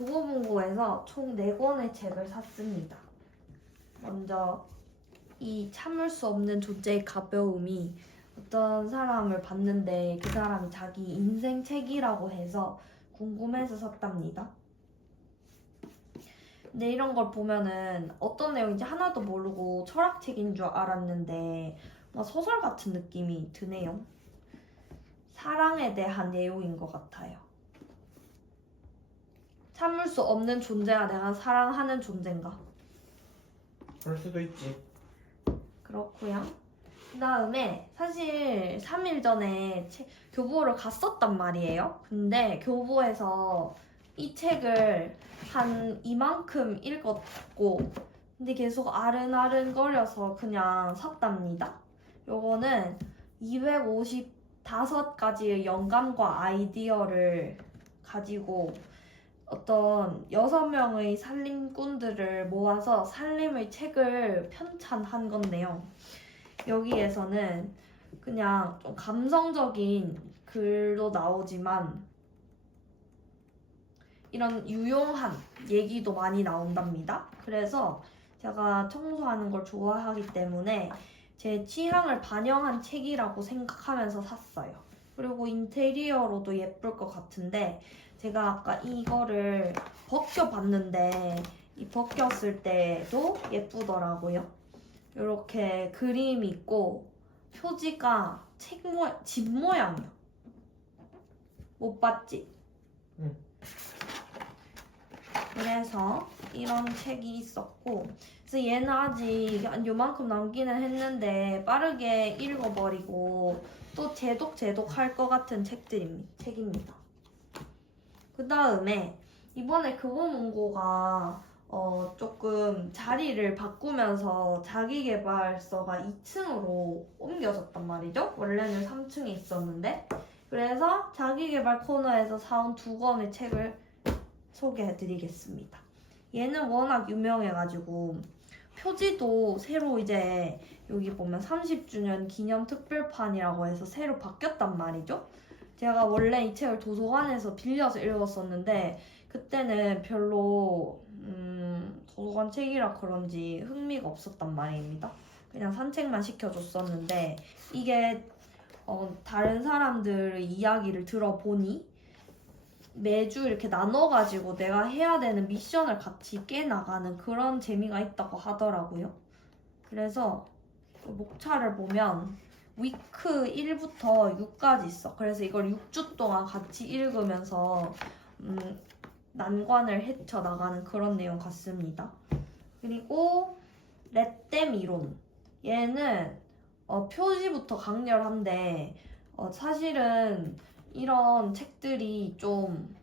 교보문고에서 총 4권의 책을 샀습니다. 먼저 이 참을 수 없는 존재의 가벼움이 어떤 사람을 봤는데 그 사람이 자기 인생 책이라고 해서 궁금해서 샀답니다. 근데 이런 걸 보면은 어떤 내용인지 하나도 모르고 철학책인 줄 알았는데 막 소설 같은 느낌이 드네요. 사랑에 대한 내용인 것 같아요. 참을 수 없는 존재가 내가 사랑하는 존재인가? 그럴 수도 있지. 그렇고요. 그 다음에 사실 3일 전에 교보를 갔었단 말이에요. 근데 교보에서 이 책을 한 이만큼 읽었고 근데 계속 아른아른거려서 그냥 샀답니다. 요거는 255가지의 영감과 아이디어를 가지고 어떤 6명의 살림꾼들을 모아서 살림의 책을 편찬한 건데요. 여기에서는 그냥 좀 감성적인 글도 나오지만 이런 유용한 얘기도 많이 나온답니다. 그래서 제가 청소하는 걸 좋아하기 때문에 제 취향을 반영한 책이라고 생각하면서 샀어요. 그리고 인테리어로도 예쁠 것 같은데 제가 아까 이거를 벗겨봤는데 이 벗겼을 때도 예쁘더라고요. 이렇게 그림이 있고 표지가 집 모양이야. 못 봤지? 응. 그래서 이런 책이 있었고 그래서 얘는 아직 한 요만큼 남기는 했는데 빠르게 읽어버리고 또 제독 할 것 같은 책입니다. 그 다음에 이번에 교보문고가 조금 자리를 바꾸면서 자기계발서가 2층으로 옮겨졌단 말이죠. 원래는 3층에 있었는데 그래서 자기계발 코너에서 사온 2권의 책을 소개해드리겠습니다. 얘는 워낙 유명해가지고 표지도 새로 이제 여기 보면 30주년 기념 특별판이라고 해서 새로 바뀌었단 말이죠. 제가 원래 이 책을 도서관에서 빌려서 읽었었는데 그때는 별로 도서관 책이라 그런지 흥미가 없었단 말입니다. 그냥 산책만 시켜줬었는데 이게 다른 사람들의 이야기를 들어보니 매주 이렇게 나눠가지고 내가 해야 되는 미션을 같이 깨나가는 그런 재미가 있다고 하더라고요. 그래서 목차를 보면 위크 1부터 6까지 있어. 그래서 이걸 6주 동안 같이 읽으면서 난관을 헤쳐나가는 그런 내용 같습니다. 그리고 렛댐 이론. 얘는 표지부터 강렬한데 사실은 이런 책들이 좀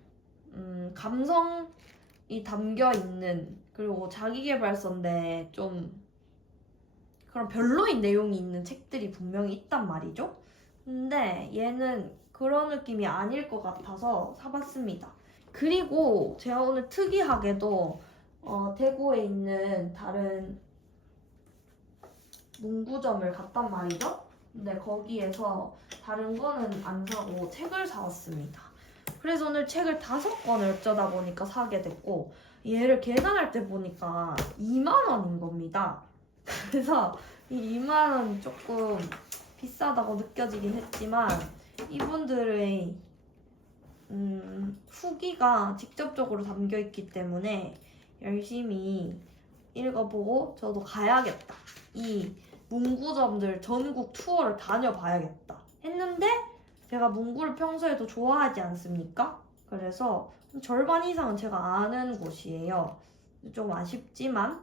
감성이 담겨있는 그리고 자기계발서인데 좀 그런 별로인 내용이 있는 책들이 분명히 있단 말이죠. 근데 얘는 그런 느낌이 아닐 것 같아서 사봤습니다. 그리고 제가 오늘 특이하게도 대구에 있는 다른 문구점을 갔단 말이죠. 근데 거기에서 다른 거는 안 사고 책을 사왔습니다. 그래서 오늘 책을 5권을 어쩌다 보니까 사게 됐고 얘를 계산할 때 보니까 2만 원인 겁니다. 그래서 이 2만 원 조금 비싸다고 느껴지긴 했지만 이분들의 후기가 직접적으로 담겨있기 때문에 열심히 읽어보고 저도 가야겠다. 이 문구점들 전국 투어를 다녀봐야겠다 했는데 제가 문구를 평소에도 좋아하지 않습니까? 그래서 절반 이상은 제가 아는 곳이에요. 좀 아쉽지만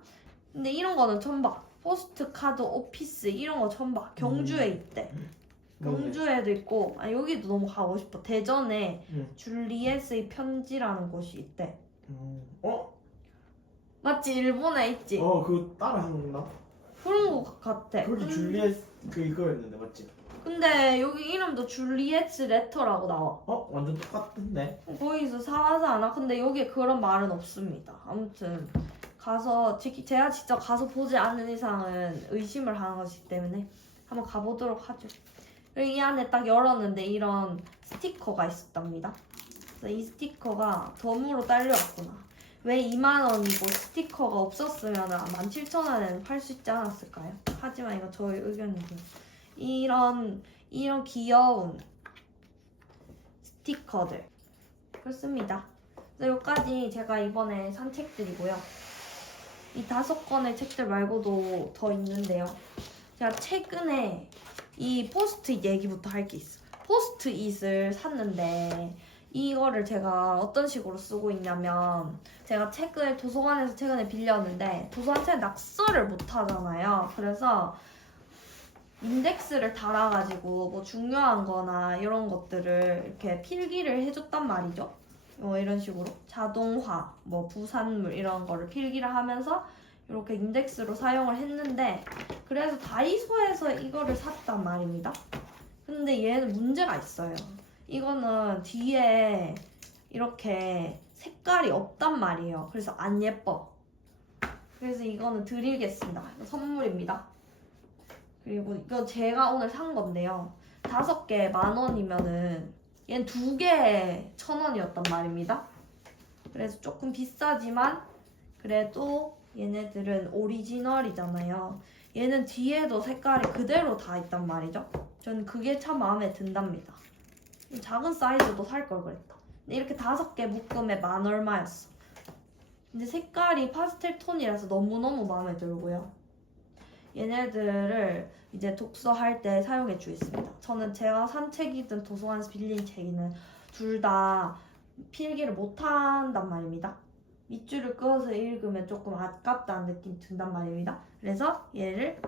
근데 이런 거는 처음 봐. 포스트카드 오피스 이런 거 처음 봐. 경주에 있대. 경주에도 있고 여기도 너무 가고 싶어. 대전에 줄리엣의 편지라는 곳이 있대. 맞지? 일본에 있지? 그거 따라 하는 건가? 그런 거 같아. 거기 줄리엣 이거였는데 맞지? 근데 여기 이름도 줄리엣 레터라고 나와. 완전 똑같은데? 거기서 사와서 하나? 근데 여기에 그런 말은 없습니다. 아무튼 가서 제가 직접 가서 보지 않는 이상은 의심을 하는 것이기 때문에 한번 가보도록 하죠. 그리고 이 안에 딱 열었는데 이런 스티커가 있었답니다. 그래서 이 스티커가 덤으로 딸려왔구나. 왜 2만원이고 스티커가 없었으면 17,000원에는 팔 수 있지 않았을까요? 하지만 이거 저의 의견이고요. 이런 귀여운 스티커들 그렇습니다. 그래서 여기까지 제가 이번에 산 책들이고요. 이 5권의 책들 말고도 더 있는데요. 제가 최근에 이 포스트잇 얘기부터 할 게 있어요. 포스트잇을 샀는데 이거를 제가 어떤 식으로 쓰고 있냐면 제가 책을 도서관에서 최근에 빌렸는데 도서관에 낙서를 못 하잖아요. 그래서 인덱스를 달아가지고 뭐 중요한 거나 이런 것들을 이렇게 필기를 해줬단 말이죠. 이런 식으로 자동화, 뭐 부산물 이런 거를 필기를 하면서 이렇게 인덱스로 사용을 했는데 그래서 다이소에서 이거를 샀단 말입니다. 근데 얘는 문제가 있어요. 이거는 뒤에 이렇게 색깔이 없단 말이에요. 그래서 안 예뻐. 그래서 이거는 드리겠습니다. 이거 선물입니다. 그리고 이거 제가 오늘 산 건데요. 5개 10,000원이면은 얘는 2개 1,000원이었단 말입니다. 그래서 조금 비싸지만 그래도 얘네들은 오리지널이잖아요. 얘는 뒤에도 색깔이 그대로 다 있단 말이죠. 저는 그게 참 마음에 든답니다. 작은 사이즈도 살 걸 그랬다. 근데 이렇게 5개 묶음에 10,000얼마였어. 근데 색깔이 파스텔 톤이라서 너무너무 마음에 들고요. 얘네들을 이제 독서할 때 사용해 주겠습니다. 저는 제가 산 책이든 도서관에서 빌린 책이든 둘 다 필기를 못 한단 말입니다. 밑줄을 그어서 읽으면 조금 아깝다는 느낌이 든단 말입니다. 그래서 얘를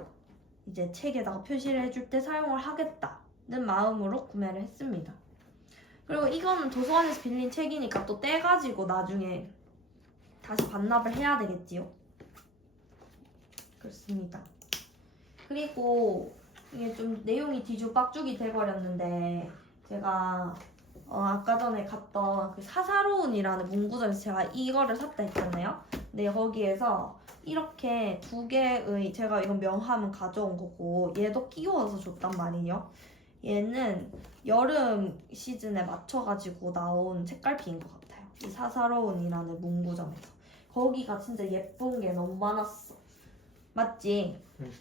이제 책에다가 표시를 해줄 때 사용을 하겠다는 마음으로 구매를 했습니다. 그리고 이거는 도서관에서 빌린 책이니까 또 떼가지고 나중에 다시 반납을 해야 되겠지요. 그렇습니다. 그리고 이게 좀 내용이 뒤죽박죽이 돼버렸는데 제가 아까 전에 갔던 그 사사로운이라는 문구점에서 제가 이거를 샀다 했잖아요. 근데 거기에서 이렇게 2개의 제가 이건 명함은 가져온 거고 얘도 끼워서 줬단 말이에요. 얘는 여름 시즌에 맞춰가지고 나온 책갈피인 것 같아요. 이 사사로운이라는 문구점에서 거기가 진짜 예쁜 게 너무 많았어. 맞지? 응.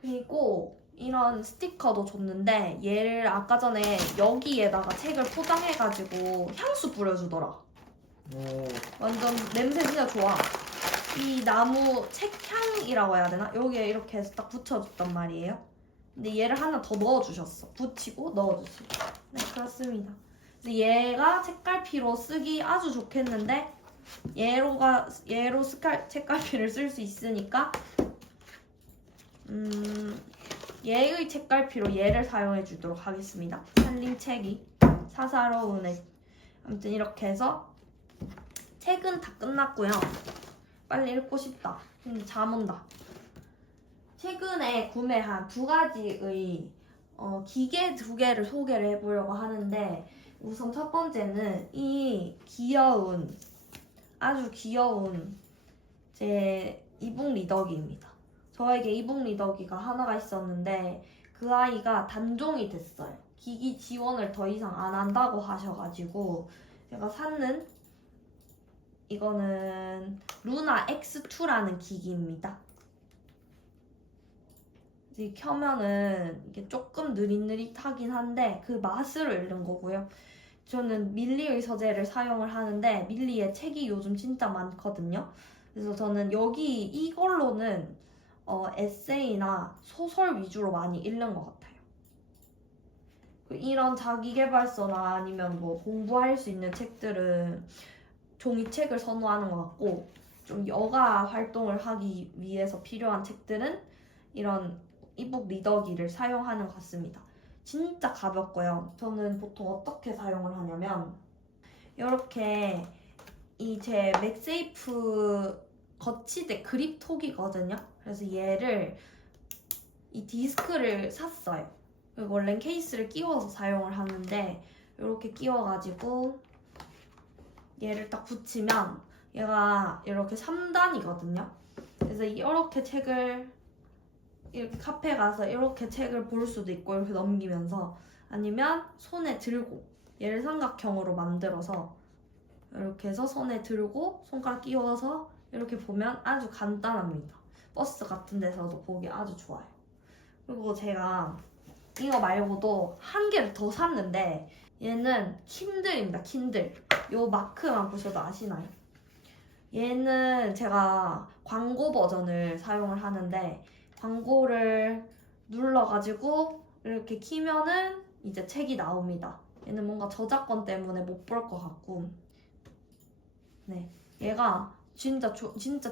그리고 이런 스티커도 줬는데 얘를 아까 전에 여기에다가 책을 포장해가지고 향수 뿌려주더라. 오. 완전 냄새 진짜 좋아. 이 나무 책향이라고 해야 되나? 여기에 이렇게 해서 딱 붙여줬단 말이에요. 근데 얘를 하나 더 넣어주셨어. 붙이고 넣어주시고. 네, 그렇습니다. 그래서 얘가 책갈피로 쓰기 아주 좋겠는데 얘로 책갈피를 쓸 수 있으니까 얘의 책갈피로 얘를 사용해 주도록 하겠습니다. 살림 책이 사사로운에 아무튼 이렇게 해서 책은 다 끝났고요. 빨리 읽고 싶다. 근데 잠 온다. 최근에 구매한 2가지의 기계 2개를 소개를 해보려고 하는데 우선 첫 번째는 이 귀여운 아주 귀여운 제 이북 리더기입니다. 저에게 이북 리더기가 하나가 있었는데 그 아이가 단종이 됐어요. 기기 지원을 더 이상 안 한다고 하셔가지고 제가 샀는 이거는 루나 X2라는 기기입니다. 이제 켜면은 이게 조금 느릿느릿하긴 한데 그 맛으로 읽는 거고요. 저는 밀리의 서재를 사용을 하는데 밀리의 책이 요즘 진짜 많거든요. 그래서 저는 여기 이걸로는 에세이나 소설 위주로 많이 읽는 것 같아요. 이런 자기계발서나 아니면 뭐 공부할 수 있는 책들은 종이책을 선호하는 것 같고 좀 여가 활동을 하기 위해서 필요한 책들은 이런 이북 리더기를 사용하는 것 같습니다. 진짜 가볍고요. 저는 보통 어떻게 사용을 하냐면 이렇게 이 제 맥세이프 거치대 그립톡이거든요. 그래서 얘를 이 디스크를 샀어요. 그리고 원래는 케이스를 끼워서 사용을 하는데 이렇게 끼워가지고 얘를 딱 붙이면 얘가 이렇게 3단이거든요. 그래서 이렇게 책을 이렇게 카페 가서 이렇게 책을 볼 수도 있고 이렇게 넘기면서 아니면 손에 들고 얘를 삼각형으로 만들어서 이렇게 해서 손에 들고 손가락 끼워서 이렇게 보면 아주 간단합니다. 버스 같은 데서도 보기 아주 좋아요. 그리고 제가 이거 말고도 한 개를 더 샀는데 얘는 킨들입니다. 킨들. 요 마크만 보셔도 아시나요? 얘는 제가 광고 버전을 사용을 하는데 광고를 눌러가지고 이렇게 키면은 이제 책이 나옵니다. 얘는 뭔가 저작권 때문에 못 볼 것 같고 네, 얘가 진짜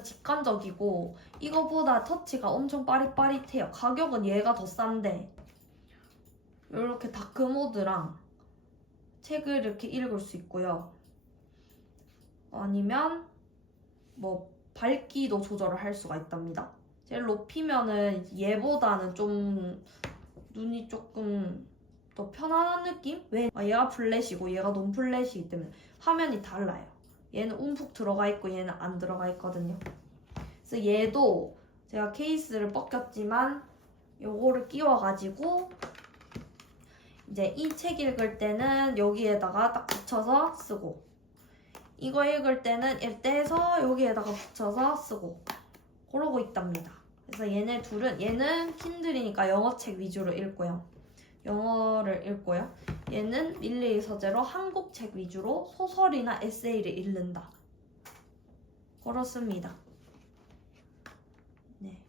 직관적이고 이거보다 터치가 엄청 빠릿빠릿해요. 가격은 얘가 더 싼데 이렇게 다크모드랑 책을 이렇게 읽을 수 있고요. 아니면 뭐 밝기도 조절을 할 수가 있답니다. 제일 높이면은 얘보다는 좀 눈이 조금 더 편안한 느낌? 왜? 얘가 플랫이고 얘가 논플랫이기 때문에 화면이 달라요. 얘는 움푹 들어가 있고 얘는 안 들어가 있거든요. 그래서 얘도 제가 케이스를 벗겼지만 요거를 끼워가지고 이제 이 책 읽을 때는 여기에다가 딱 붙여서 쓰고 이거 읽을 때는 이때 해서 여기에다가 붙여서 쓰고 그러고 있답니다. 그래서 얘네 둘은 얘는 킨들이니까 영어책 위주로 읽고요. 영어를 읽고요. 얘는 릴레이 서재로 한국 책 위주로 소설이나 에세이를 읽는다. 그렇습니다. 네.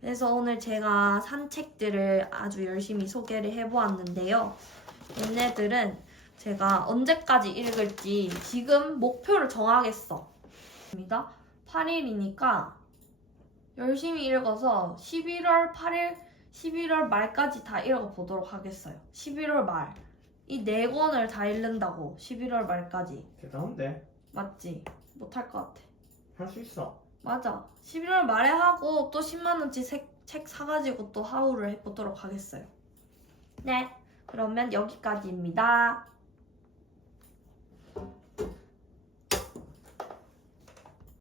그래서 오늘 제가 산 책들을 아주 열심히 소개를 해보았는데요. 얘네들은 제가 언제까지 읽을지 지금 목표를 정하겠어. 8일이니까 열심히 읽어서 11월 8일, 11월 말까지 다 읽어보도록 하겠어요. 11월 말. 이 4권을 다 읽는다고 11월 말까지. 대단한데? 맞지? 못할 것 같아. 할 수 있어. 맞아. 11월 말에 하고 또 10만원치 책 사가지고 또 하울을 해보도록 하겠어요. 네. 그러면 여기까지입니다.